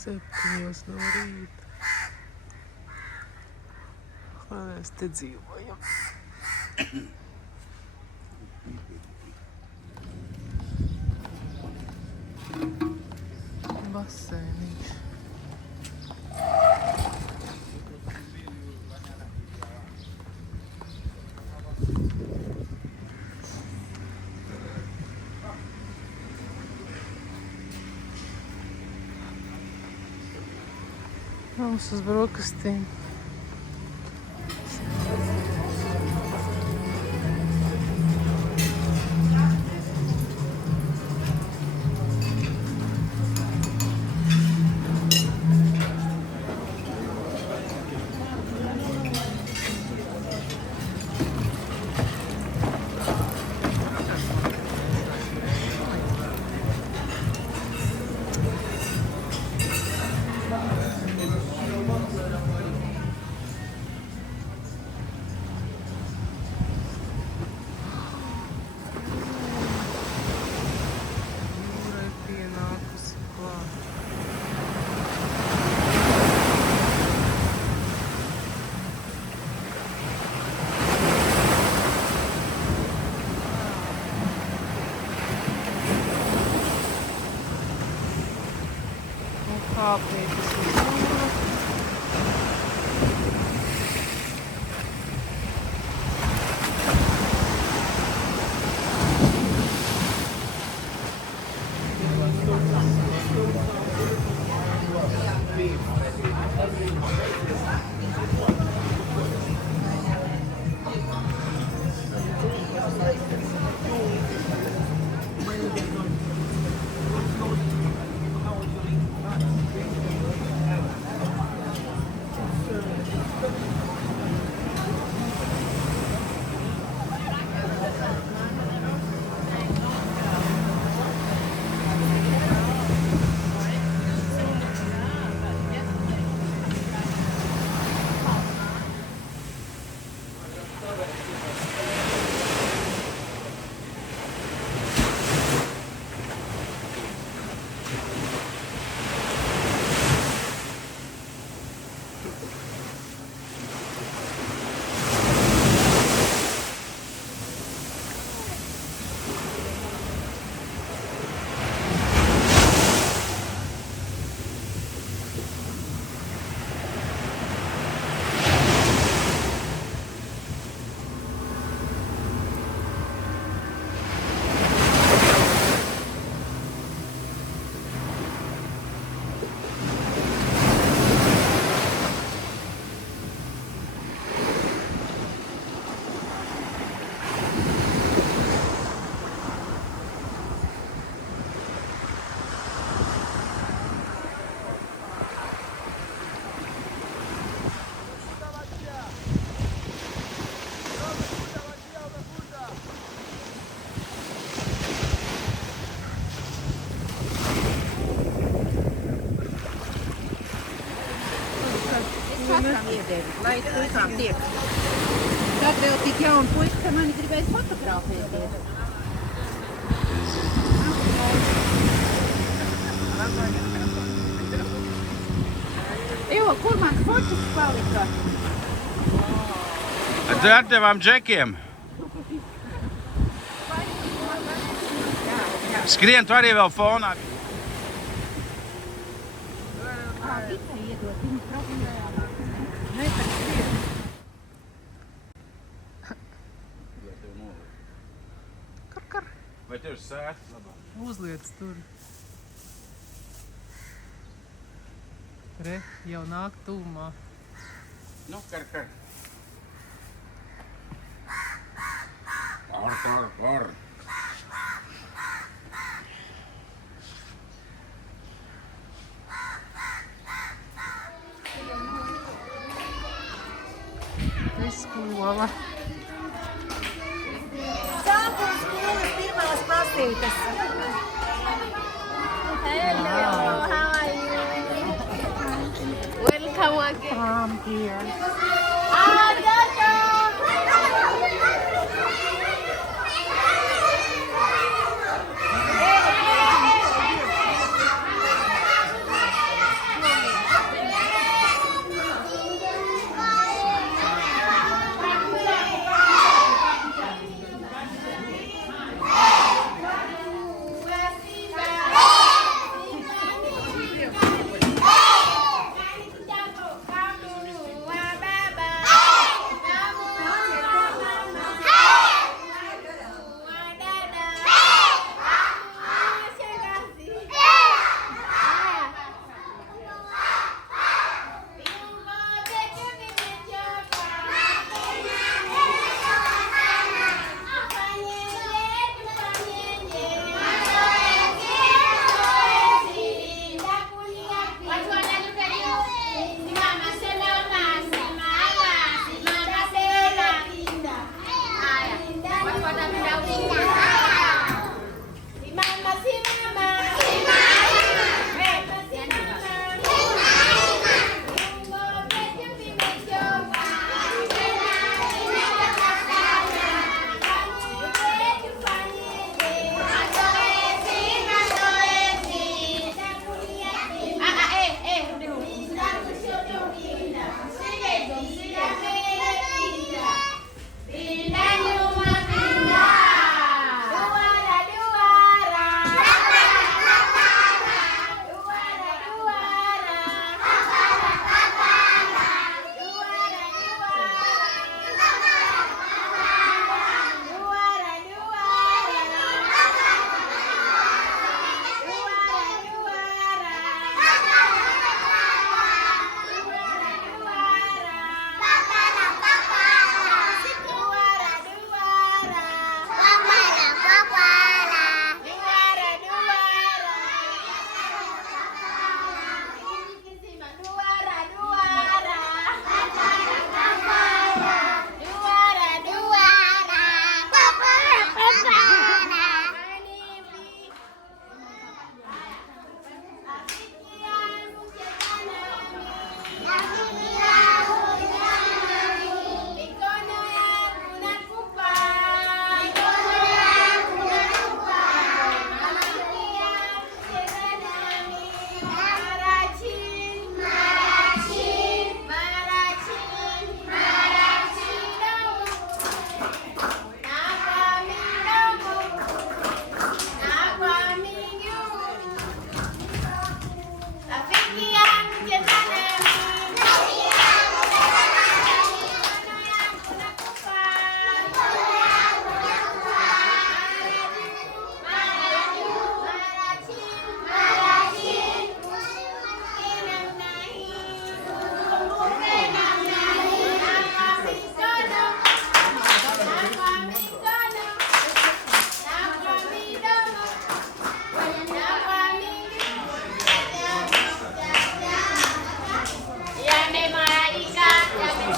7 no rīta. Kā mēs te dzīvojam? Baseiniņš. Mums uz brokastīm. Kāpēc uz jūru? Lai puikām tiek. Tad vēl tik jauni puiši, ka mani gribēja fotografēties. Evo, kur man fotos palika? Ar tevām džekiem. Skrien, tu arī vēl fonā. Vai tev ir sēta labāk? Uzliec tur. Re, jau nāk tūmā. Nu, kar. Kar. Skola. Sākuma skolas pirmās pasītes. Hello, how are you? Welcome again. I'm here.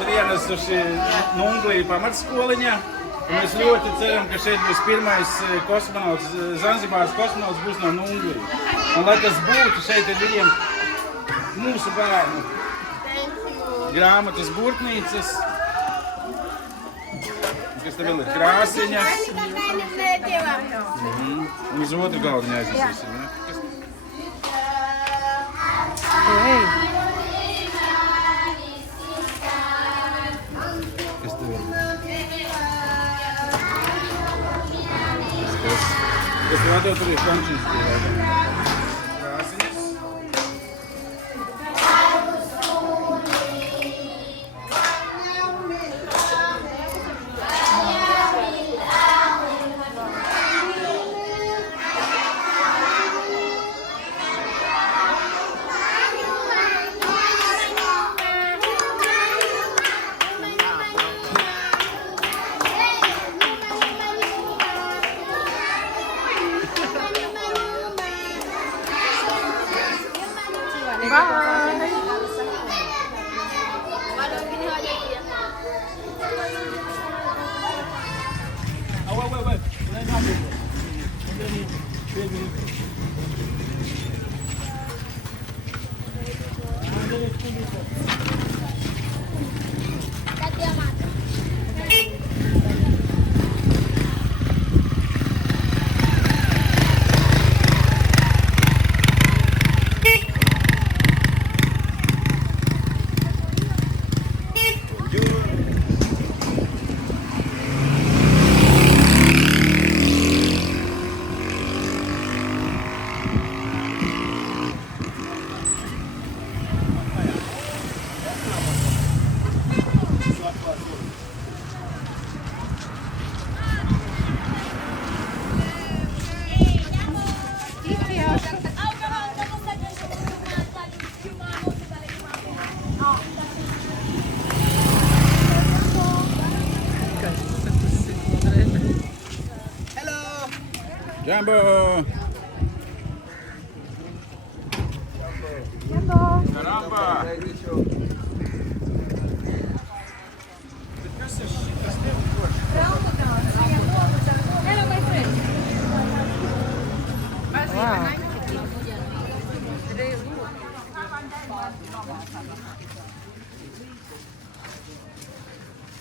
mūs ir ienesuši Nunglī pamatskoliņā. Un mēs ļoti ceram, ka šeit būs pirmais kosmonauts, Zanzibāras kosmonauts būs no Nunglī. Un lai tas būtu, šeit ir viņiem mūsu bērnu grāmatas burtnīcas. Kas te vēl ir krāsiņas. Un uz otru galdiņu aiznesīsim. Ne? Hei, Kas te vēl ir? Kas te vēl tur ir končins? Krāsiņas. Jumbo! Caramba!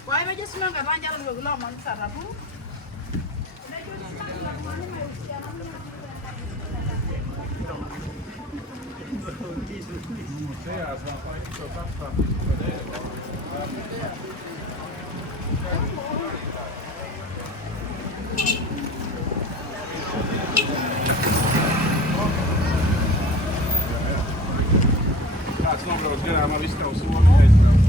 Why am I just not going to go on Sarabu? Kāds nobrauc garām ar visu tavu somu aizbrauc.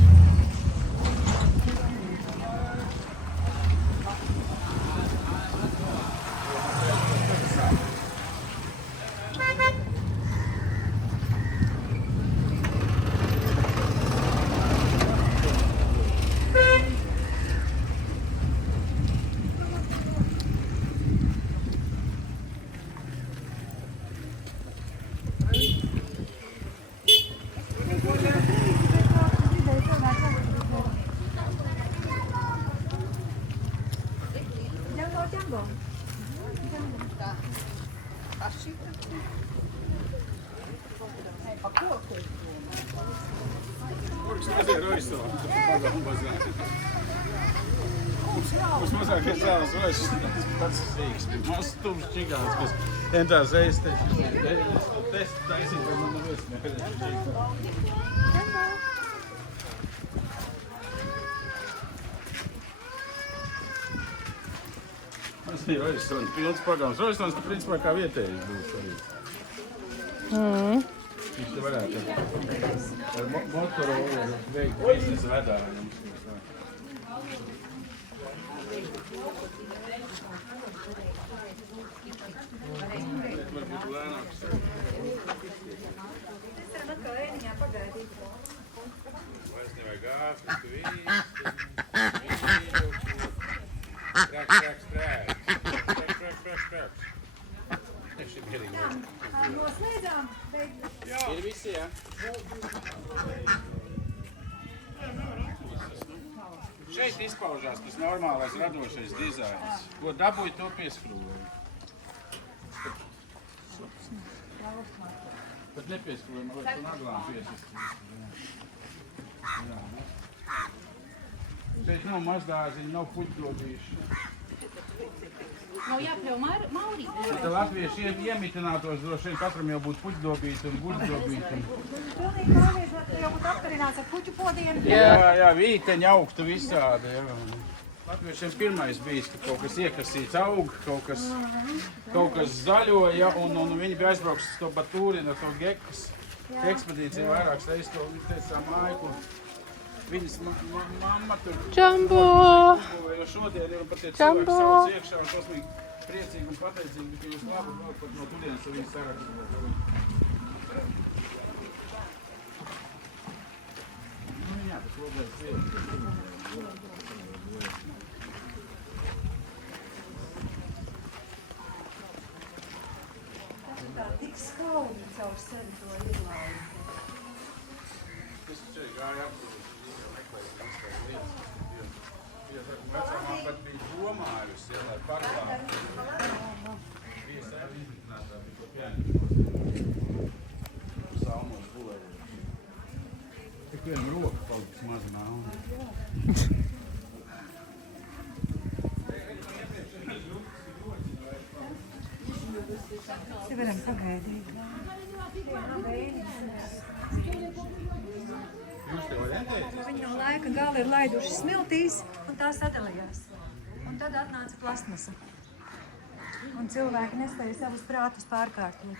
Kurš mazliet roisto, tu pagaum bazāri. Kurš mazāk ir zāles roisto, tas pats sīks. Mazs tums čigāns, kas entā zēs teši. Testu taisīt, vai man nevies neredz. Tas ir roistons, pilns pagaums. Roistons, tu principā kā vietējais būs arī. Viņš te varētu ar motoru veikt biznesa vedājumus. Varbūt lēnāks. Vairs nevajag gāzt, tu visu. Strēks. Noslēdzām? Ir visi, jā? šeit izpaužās tas normālais radošais dizains. Ko dabūju, to pieskrūvēju. Pat nepieskrūvēju, man vajag to naglām piesist. Šeit nav mazdārziņi, nav puķdobīši. Nav jāpļauj maurīt. Ja latvieši iemitinātos, droši vien katram jau būtu puķdobīti un guļdobīti. Pilnīgi pārliecināts, ka jau būtu apkarināts ar puķu podienu. Jā, vīteņi augtu visādi. Jā. Latviešiem pirmais bijis, ka kaut kas iekasīts aug, kaut kas zaļo, ja, un viņi bija aizbrauks to Batūrinu, to Gekas ekspedīciju vairākas reizes, to viņi teica māju, viņas mamma tur Jumbo! jo šodien ir pat tie cilvēki sauc iekšā un kosmīgi priecīgi un pateicīgi, ka jūs labi vēl pat no turienes ar viņu sarakstu. Jā, tas lobais vietas. Tā tik skaudri caur sevi to izlaidu. Es šeit gāju apgūst, meklēju vispār lietas. Jo vecāmā pat bija domājusi, ja, lai parklātu. Bija sevi izmitinātā, bija to pjāņu. Salmos bulēju. Tik vienam roka paliks maza nav. Te varam pagaidīt. Jūs te orientēties? Viņi no laika gala ir laiduši smiltīs, un tās sadalījās. Un tad atnāca plasmasa. Un cilvēki nespēja savus prātus pārkārtot.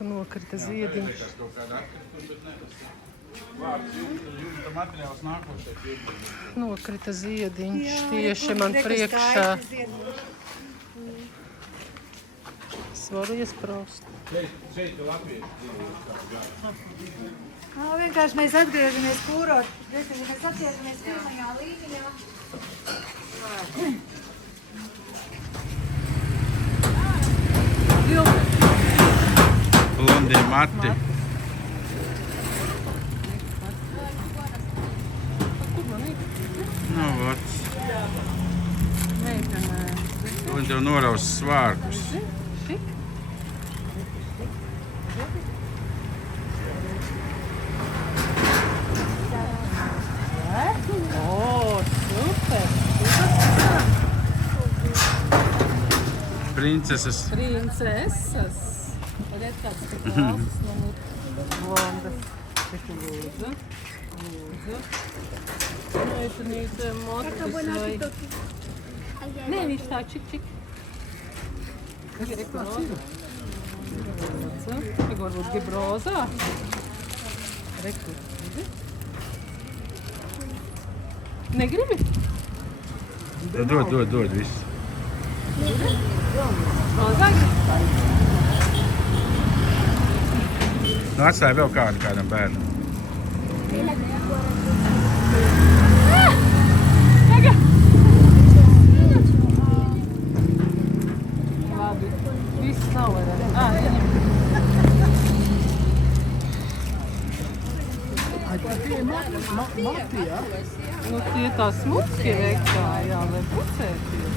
Nokrita ziediņš. Liekas kaut kāda atkrituma, bet ne tas vārds jumta materiāls nākošais iedzīvot. Nokrita ziediņš tieši man priekšā. Es varu iespraust. Šeit ir latvieši dzīvojot kā gāja. Vienkārši mēs atgriežamies kūrot. Mēs atgriežamies pirmajā līnijā. Blondie mati. Nu, vats. Viņi tev noraus svārkus. O, super! Princeses. Princesas! Redz, kāds te krāsas man ir blondas. Teku lūdzu. Lūdzu. Meitenīte, motis vai... Nē, viņš tā čik. Reku roza. Lūdzu. Tagad varbūt grib rozā. Reku. Negribi? Dod viss. Rozā grib? Nu, atstāja vēl kādam bērnam. Labi, viss nav varētu. Nu, tie tā smuki rektā, jā, lai pusēties.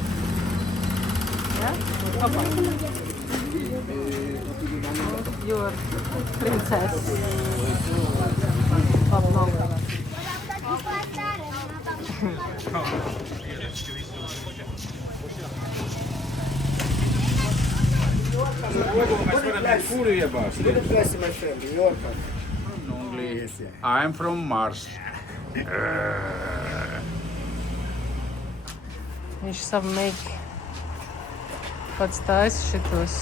Ja? Apāk. Your princess. Mēs varam kuru iebāzt. I'm from Mars. Viņš savu meiki pats taisa šitos.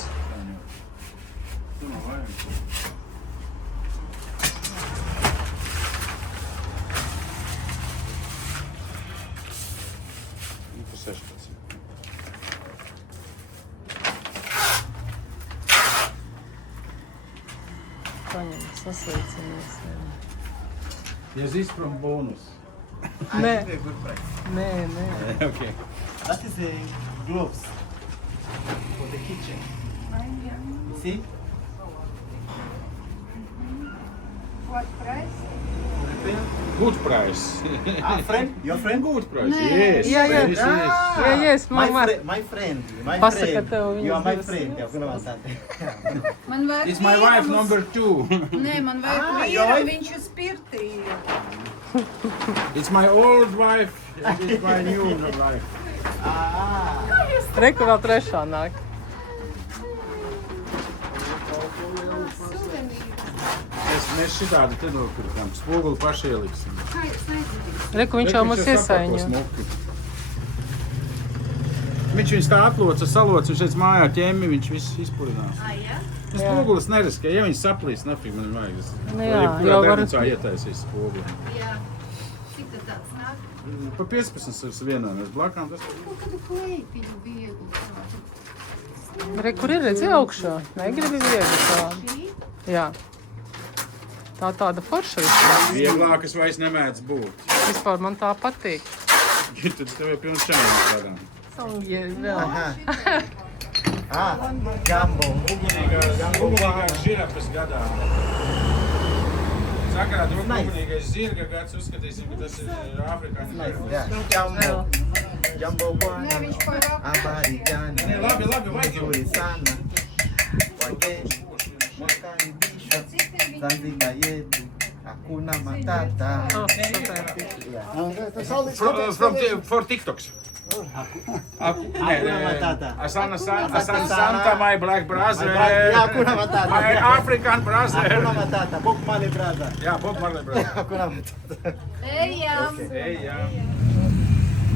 Nu, pa 16. paņem, sasveicinies. Is this from bonus? Nē, A good price. nē. Okay. That is a gloves for the kitchen. You see? What price? Good price. Friend? Your friend? Good price. Yes. Yeah, yeah. Yes, yes. Yes, mama. My friend. Pasaka tev viņas You are my divas friend. sievas. Jā, kuna man tāda. Man vajag It's my wife number 2. Nē, man vajag Ah, vīram, joj. viņš uz pirtī. It's my old wife. It's my new wife. Reku vēl trešā nāk. Mēs šitādi te nopirkām. Spoguli paši ieliksim. Reku viņš jau mums iesaiņo. Viņš viņus tā atloca, saloca, viņš teica mājā ķemmi, viņš viss izpurinās. Es spogulis neriskēju, ja viņas saplīs, nafīgi man vajag. Nu jā, Vai jau jebkurā var- darbnīcā ietaisīs spoguli. Jā. Cik tad tāds nāk? Pa 15 ar vienā, es blakām tas. Kaut kādu kleitiņu vieglu. Reku, kur ir redzi augšā? Negribi viegli tādu. Jā. Tā tāda forša vispār. Vieglākas vairs nemēdz būt. Vispār man tā patīk. Tad tev jau pilns čājas darām. Songies vēl. Jumbo. Ugunīgās žirafas gadā. Sakarā to ugunīgais zirga gads uzskatīsim, ka tas ir afrikāņu. Yeah. Jumbo. Jumbo one. Abarigani. Nē, labi, vajag jau. Nzuri sana. Wageni. Mwakaribishwa. Zanzibar yetu. Hakuna matata. Oh, super. For TikToks. Hakuna matata. Asana Santa, my black brother. Hakuna matata. My African brother. Hakuna matata. Bob Marley brother. Jā, Bob Marley brother. Hakuna matata. Ejam! Ej, jā.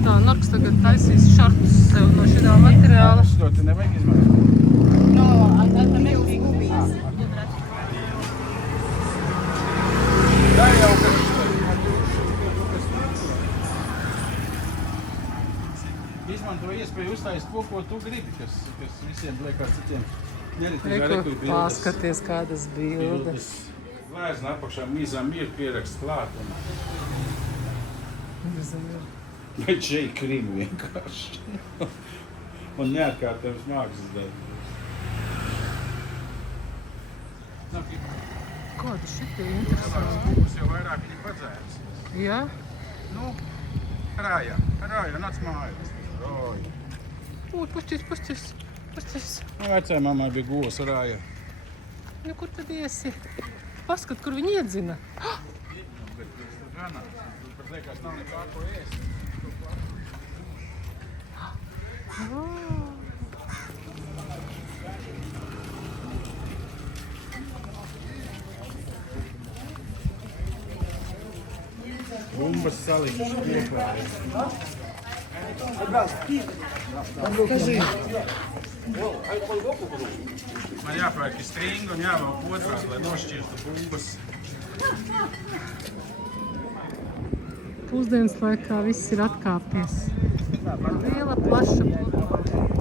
Tā, Norks tagad taisīs šortus sev no šitā materiāla. To te nevajag izmantot. Jā, jau, ka izmanto iespēju uztaisīt to, ko tu gribi, kas visiem liekas citiem neritīgā Reku, paskaties kādas bildes. Glēzna apakšā mīzām ir pieraksts klāt. Bet šeit krimi vienkārši. Un neatkārtojams mākslas darbi. Kāda šitie interesanti? Būs jau vairāk viņi padzērs. Jā? Nu, Rāja, nāc mājās. Rāja. Pusties. Nu, vecai mammai bija govs Rāja. Nu, kur tad iesi? Paskat, kur viņi iedzina. Bet tas tur ganās. Tur pat liekas nav nekā ko ēst. Bumbas salikušas kopā. Man jāpērk stringi un jāvelk otrās, lai nošķirtu bumbas. Pusdienas laikā viss ir atkāpies. Liela, plaša pludmale.